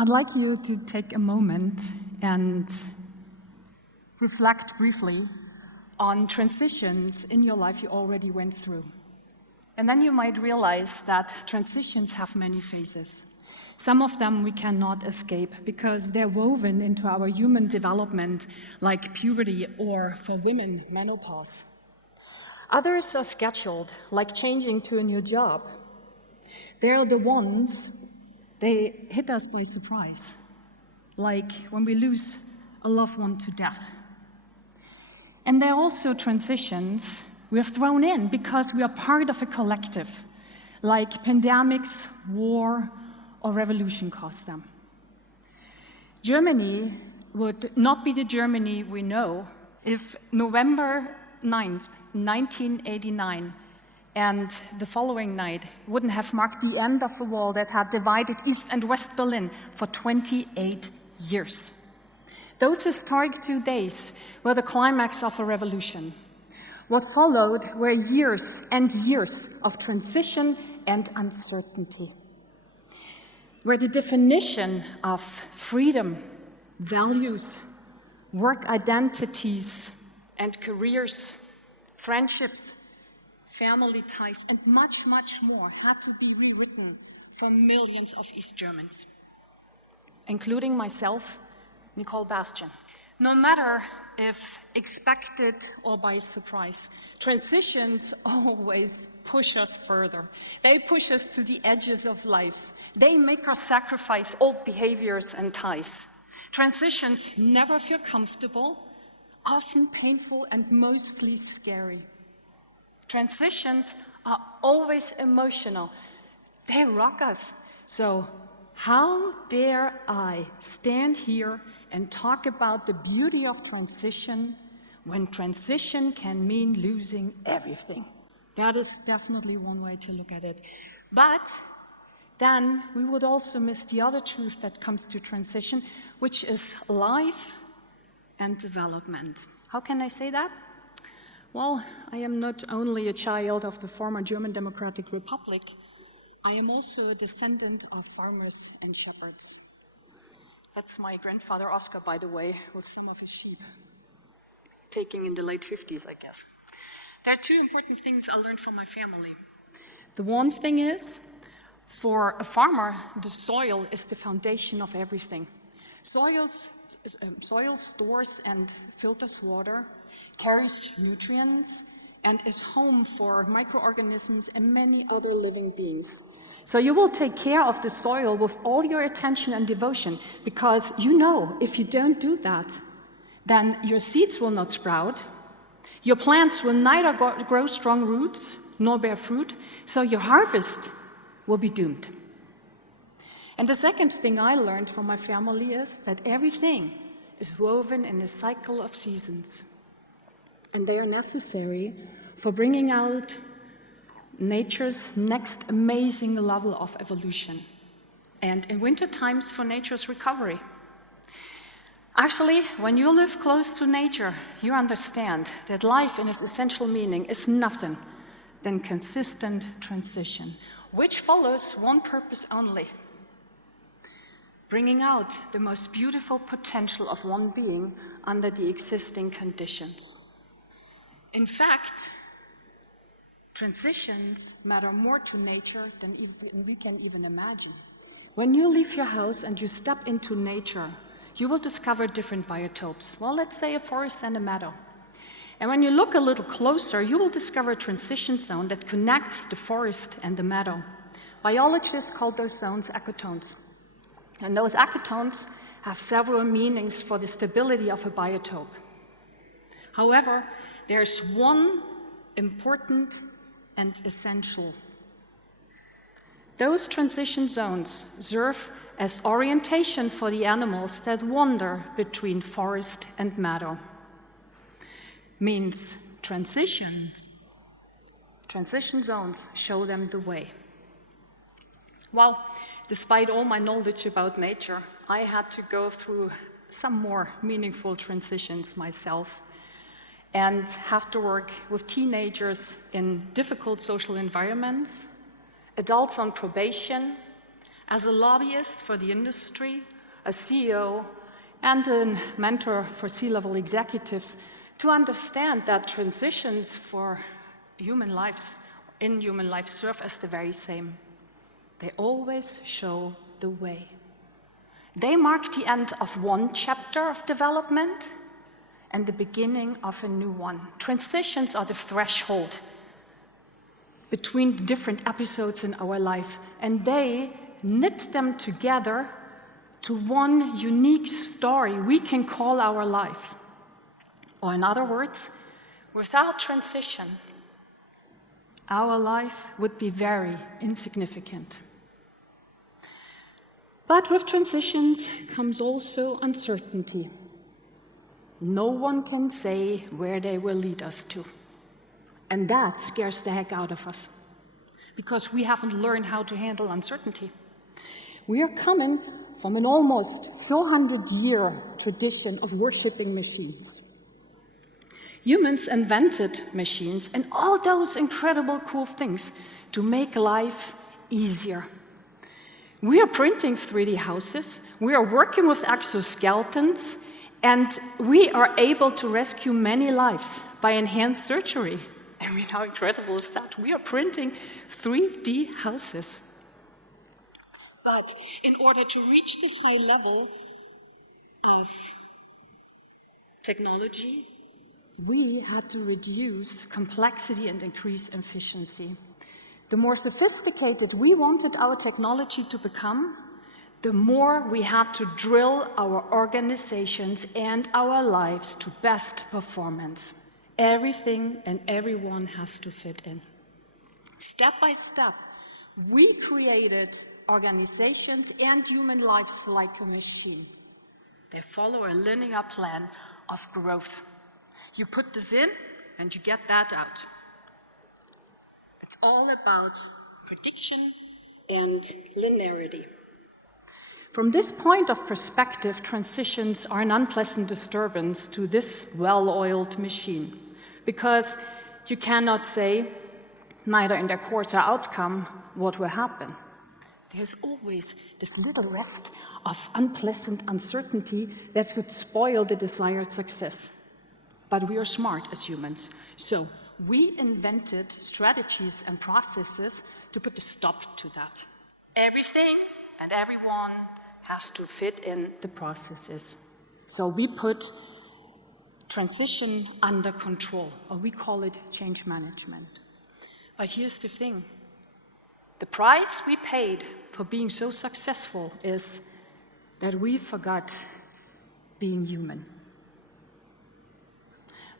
I'd like you to take a moment and reflect briefly on transitions in your life you already went through. And then you might realize that transitions have many phases. Some of them we cannot escape because they're woven into our human development, like puberty or, for women, menopause. Others are scheduled, like changing to a new job. They're the ones, they hit us by surprise, like when we lose a loved one to death. And there are also transitions we are thrown in because we are part of a collective, like pandemics, war, or revolution caused them. Germany would not be the Germany we know if November 9th, 1989, and the following night wouldn't have marked the end of the wall that had divided East and West Berlin for 28 years. Those historic 2 days were the climax of a revolution. What followed were years and years of transition and uncertainty, where the definition of freedom, values, work identities, and careers, friendships, family ties, and much, much more had to be rewritten for millions of East Germans, including myself, Nicole Bastien. No matter if expected or by surprise, transitions always push us further. They push us to the edges of life. They make us sacrifice old behaviors and ties. Transitions never feel comfortable, often painful, and mostly scary. Transitions are always emotional. They rock us. So how dare I stand here and talk about the beauty of transition when transition can mean losing everything? That is definitely one way to look at it. But then we would also miss the other truth that comes to transition, which is life and development. How can I say that? Well, I am not only a child of the former German Democratic Republic, I am also a descendant of farmers and shepherds. That's my grandfather Oscar, by the way, with some of his sheep, taking in the late 50s, I guess. There are two important things I learned from my family. The one thing is, for a farmer, the soil is the foundation of everything. Soil stores and filters water, carries nutrients, and is home for microorganisms and many other living beings. So you will take care of the soil with all your attention and devotion, because you know if you don't do that, then your seeds will not sprout, your plants will neither grow strong roots nor bear fruit, so your harvest will be doomed. And the second thing I learned from my family is that everything is woven in a cycle of seasons, and they are necessary for bringing out nature's next amazing level of evolution, and in winter times for nature's recovery. Actually, when you live close to nature, you understand that life in its essential meaning is nothing than consistent transition, which follows one purpose only: bringing out the most beautiful potential of one being under the existing conditions. In fact, transitions matter more to nature than we can even imagine. When you leave your house and you step into nature, you will discover different biotopes. Well, let's say a forest and a meadow. And when you look a little closer, you will discover a transition zone that connects the forest and the meadow. Biologists call those zones ecotones. And those ecotones have several meanings for the stability of a biotope. However, there's one important and essential. Those transition zones serve as orientation for the animals that wander between forest and meadow. Means transition zones show them the way. Well, despite all my knowledge about nature, I had to go through some more meaningful transitions myself and have to work with teenagers in difficult social environments, adults on probation, as a lobbyist for the industry, a CEO, and a mentor for C-level executives, to understand that transitions for human lives, in human life, serve as the very same. They always show the way. They mark the end of one chapter of development and the beginning of a new one. Transitions are the threshold between the different episodes in our life, and they knit them together to one unique story we can call our life. Or in other words, without transition, our life would be very insignificant. But with transitions comes also uncertainty. No one can say where they will lead us to. And that scares the heck out of us, because we haven't learned how to handle uncertainty. We are coming from an almost 400-year tradition of worshipping machines. Humans invented machines and all those incredible cool things to make life easier. We are printing 3D houses, we are working with exoskeletons, and we are able to rescue many lives by enhanced surgery. I mean, how incredible is that? We are printing 3D houses. But in order to reach this high level of technology, we had to reduce complexity and increase efficiency. The more sophisticated we wanted our technology to become, the more we had to drill our organizations and our lives to best performance. Everything and everyone has to fit in. Step by step, we created organizations and human lives like a machine. They follow a linear plan of growth. You put this in, and you get that out. It's all about prediction and linearity. From this point of perspective, transitions are an unpleasant disturbance to this well-oiled machine, because you cannot say, neither in their course or outcome, what will happen. There's always this little rift of unpleasant uncertainty that could spoil the desired success. But we are smart as humans, so we invented strategies and processes to put a stop to that. Everything and everyone has to fit in the processes. So we put transition under control, or we call it change management. But here's the thing. The price we paid for being so successful is that we forgot being human.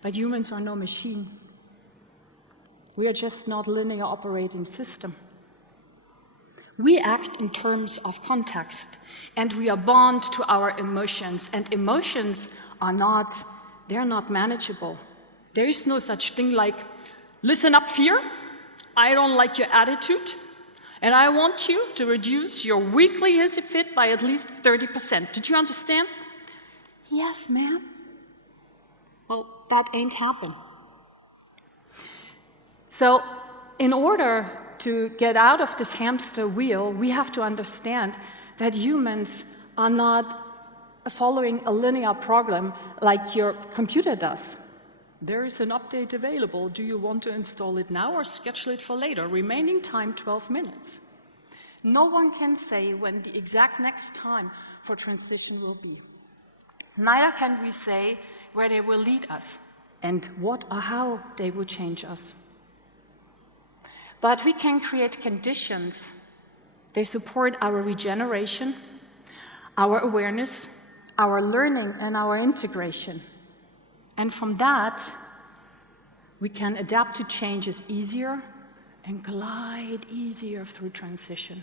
But humans are no machine. We are just not a linear operating system. We act in terms of context, and we are bound to our emotions, and emotions are not manageable. There is no such thing like, listen up here, I don't like your attitude, and I want you to reduce your weekly hissy fit by at least 30%. Did you understand? Yes, ma'am. Well, that ain't happen. So, in order to get out of this hamster wheel, we have to understand that humans are not following a linear program like your computer does. There is an update available. Do you want to install it now or schedule it for later? Remaining time, 12 minutes. No one can say when the exact next time for transition will be. Neither can we say where they will lead us and what or how they will change us. But we can create conditions. They support our regeneration, our awareness, our learning, and our integration. And from that, we can adapt to changes easier and glide easier through transition.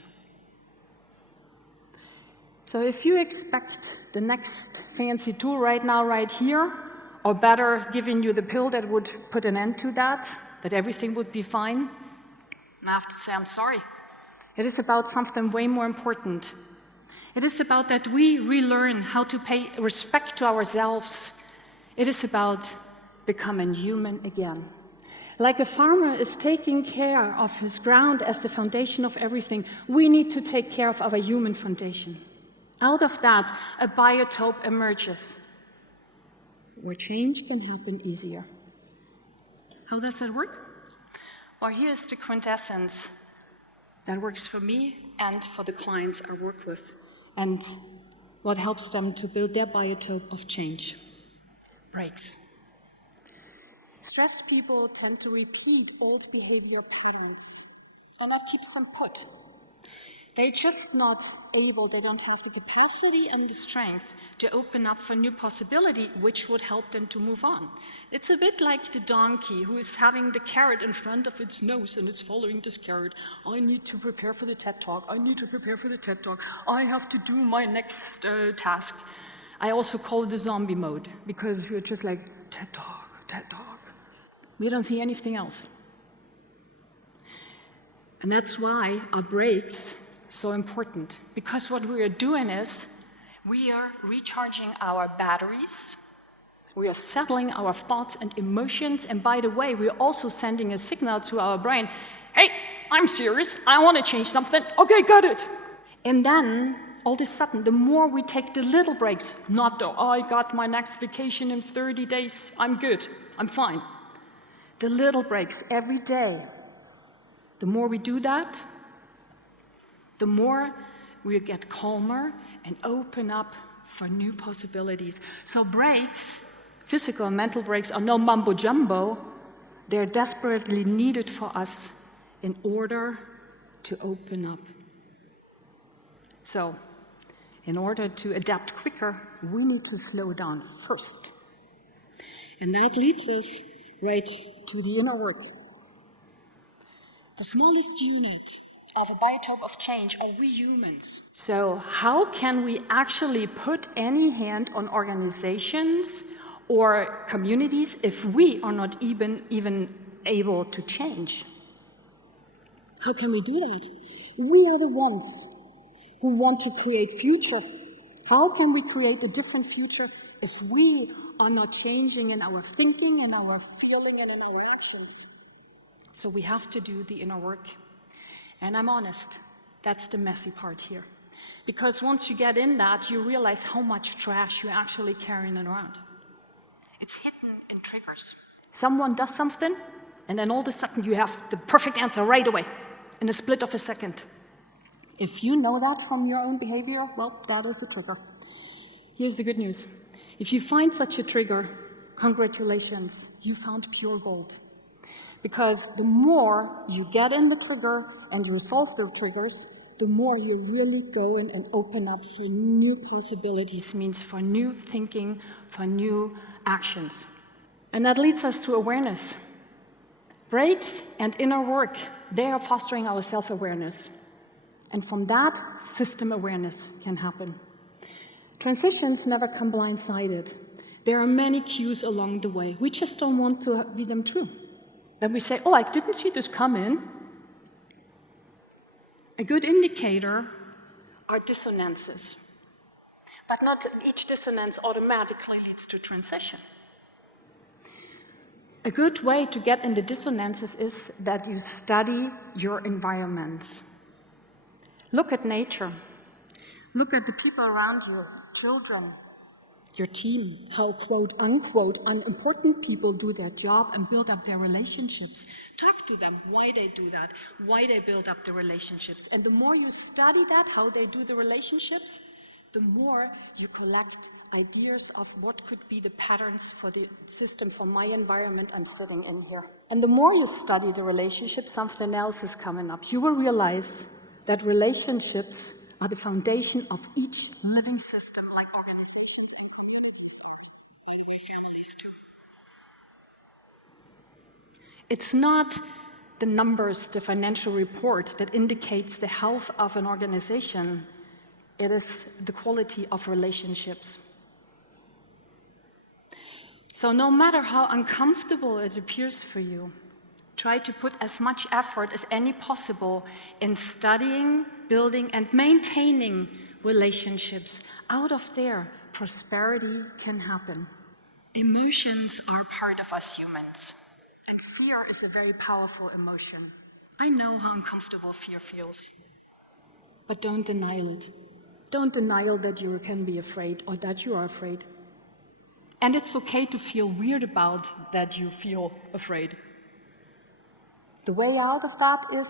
So if you expect the next fancy tool right now, right here, or better, giving you the pill that would put an end to that everything would be fine, I have to say, I'm sorry. It is about something way more important. It is about that we relearn how to pay respect to ourselves. It is about becoming human again. Like a farmer is taking care of his ground as the foundation of everything, we need to take care of our human foundation. Out of that, a biotope emerges, where change can happen easier. How does that work? Well, here's the quintessence that works for me and for the clients I work with, and what helps them to build their biotope of change. Breaks. Stressed people tend to repeat old behavior patterns, and that keeps them put. They're just not able, they don't have the capacity and the strength to open up for new possibility, which would help them to move on. It's a bit like the donkey who is having the carrot in front of its nose and it's following this carrot. I need to prepare for the TED Talk. I need to prepare for the TED Talk. I have to do my next task. I also call it the zombie mode, because you're just like, TED Talk, TED Talk. We don't see anything else. And that's why our breaks so important, because what we are doing is we are recharging our batteries, we are settling our thoughts and emotions, and by the way, we're also sending a signal to our brain, hey, I'm serious, I want to change something, okay, got it. And then, all of a sudden, the more we take the little breaks, not the, I got my next vacation in 30 days, I'm good, I'm fine. The little breaks every day, the more we do that, the more we get calmer and open up for new possibilities. So breaks, physical and mental breaks, are no mumbo jumbo. They're desperately needed for us in order to open up. So, in order to adapt quicker, we need to slow down first. And that leads us right to the inner work. The smallest unit of a biotope of change are we humans. So how can we actually put any hand on organizations or communities if we are not even able to change? How can we do that? We are the ones who want to create future. How can we create a different future if we are not changing in our thinking, in our feeling, and in our actions? So we have to do the inner work. And I'm honest, that's the messy part here. Because once you get in that, you realize how much trash you're actually carrying around. It's hidden in triggers. Someone does something, and then all of a sudden you have the perfect answer right away, in a split of a second. If you know that from your own behavior, well, that is the trigger. Here's the good news. If you find such a trigger, congratulations, you found pure gold. Because the more you get in the trigger and you resolve the triggers, the more you really go in and open up for new possibilities, means for new thinking, for new actions. And that leads us to awareness. Breaks and inner work, they are fostering our self-awareness. And from that, system awareness can happen. Transitions never come blindsided. There are many cues along the way. We just don't want to be them true. Then we say, oh, I didn't see this come in. A good indicator are dissonances. But not each dissonance automatically leads to transition. A good way to get in the dissonances is that you study your environments. Look at nature. Look at the people around you, children, your team, how quote unquote unimportant people do their job and build up their relationships. Talk to them, why they do that, why they build up the relationships. And the more you study that, how they do the relationships, the more you collect ideas of what could be the patterns for the system, for my environment I'm sitting in here. And the more you study the relationship, something else is coming up. You will realize that relationships are the foundation of each living system, like organizations, by the way, families too. It's not the numbers, the financial report that indicates the health of an organization. It is the quality of relationships. So no matter how uncomfortable it appears for you, try to put as much effort as any possible in studying, building, and maintaining relationships. Out of there, prosperity can happen. Emotions are part of us humans. And fear is a very powerful emotion. I know how uncomfortable fear feels. But don't deny it. Don't deny that you can be afraid or that you are afraid. And it's okay to feel weird about that you feel afraid. The way out of that is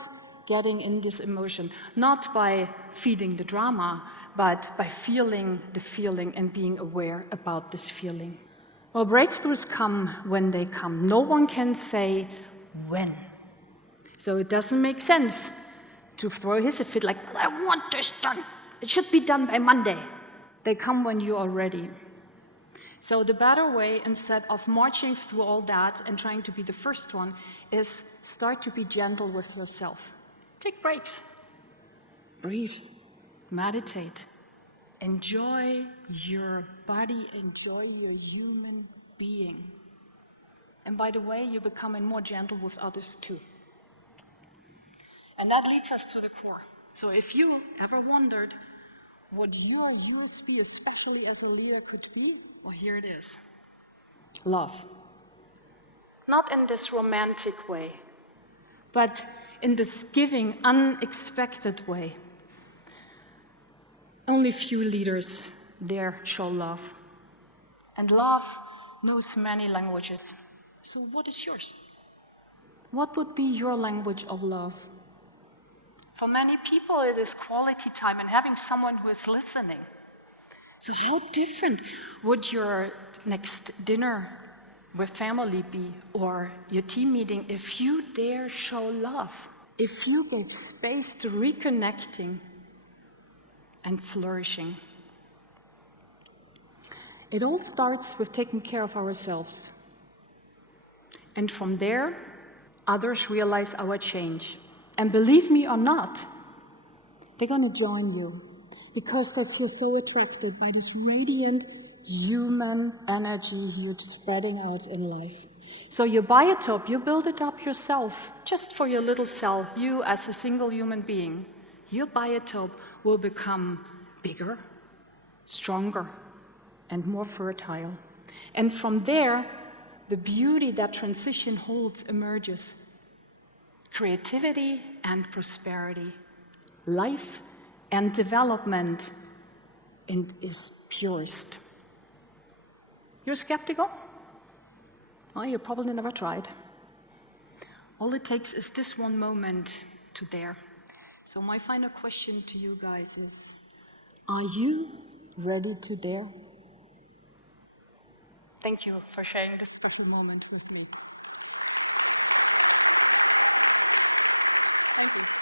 getting in this emotion, not by feeding the drama, but by feeling the feeling and being aware about this feeling. Well, breakthroughs come when they come. No one can say when. So it doesn't make sense to throw his fit like, I want this done. It should be done by Monday. They come when you are ready. So the better way, instead of marching through all that and trying to be the first one, is start to be gentle with yourself. Take breaks. Breathe. Meditate. Enjoy your body. Enjoy your human being. And by the way, you're becoming more gentle with others too. And that leads us to the core. So if you ever wondered what your USP, especially as a leader, could be, well, here it is. Love. Not in this romantic way, but in this giving, unexpected way. Only few leaders dare show love. And love knows many languages. So what is yours? What would be your language of love? For many people, it is quality time and having someone who is listening. So how different would your next dinner with family be, or your team meeting, if you dare show love, if you gave space to reconnecting and flourishing? It all starts with taking care of ourselves. And from there, others realize our change. And believe me or not, they're going to join you because they feel so attracted by this radiant human energy you're spreading out in life. So your biotope, you build it up yourself, just for your little cell, you as a single human being. Your biotope will become bigger, stronger, and more fertile. And from there, the beauty that transition holds emerges. Creativity and prosperity, life and development in its purest. You're skeptical? Well, you probably never tried. All it takes is this one moment to dare. So my final question to you guys is, are you ready to dare? Thank you for sharing this special moment with me. Thank you.